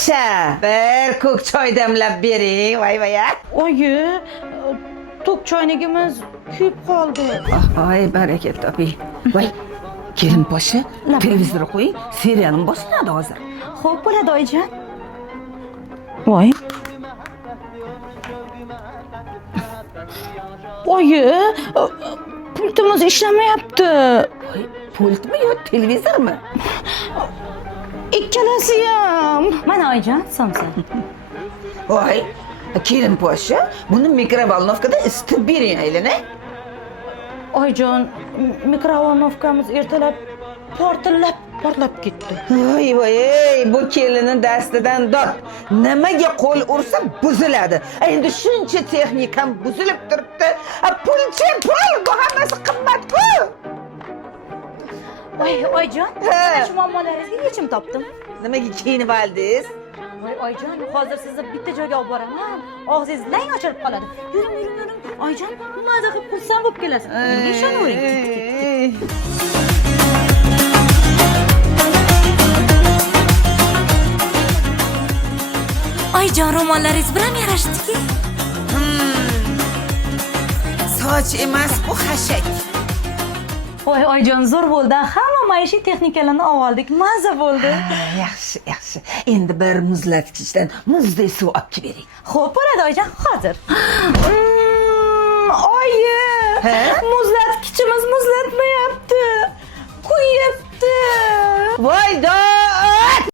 po'sha, bir ko'k choy damlab bering, voy. Oyi, tok choynigimiz kuyib qoldi. Ay, barakat toping. Voy, kelin po'sha, televizor qo'ying, serialim boshlanadi hozir. Xo'p bo'ladi oyijon. Voy. Oyi, pultimiz ishlamayapti. Voy, pultmi yo televizormi? Ikkalasi ham. Mana oyijon, somsa. Voy, kelin po'sha, buni mikrovolnovkada isitib bering, aylana. Oyijon, mikrovolnovkamiz ertalab portlab ketdi. Voy, bu kelini dastidan dod. Nimaga qo'l ursa buziladi. Endi shuncha texnikam buzilib turibdi. Pul, bu hammasi qimmat-ku. Voy, oyijon, mana shu muammolaringizga yechim topdim. Nimaga kiyinib oldingiz? Voy, oyijon, hozir sizni bitta joyga olib boraman. Og'zingiz lang ochilib qoladi. Yuring. Oyijon, maza qilib xursand bo'lib kelasiz. Menga ishonavering. Oyijon, ro'mollaringiz bilan yarashdiki. Soch emas, bu xashak. Voy, oyijon, zo'r bo'ldi. Hamma maishiy texnikalarni oldik. Maza bo'ldi. Yaxshi. Endi bir muzlatgichdan muzdek suv olib kelib bering. Xo'p, bo'ladi oyijon, hozir. Oyi, muzlatgichimiz muzlatmayapti. Kuyibdi. Voy, dod!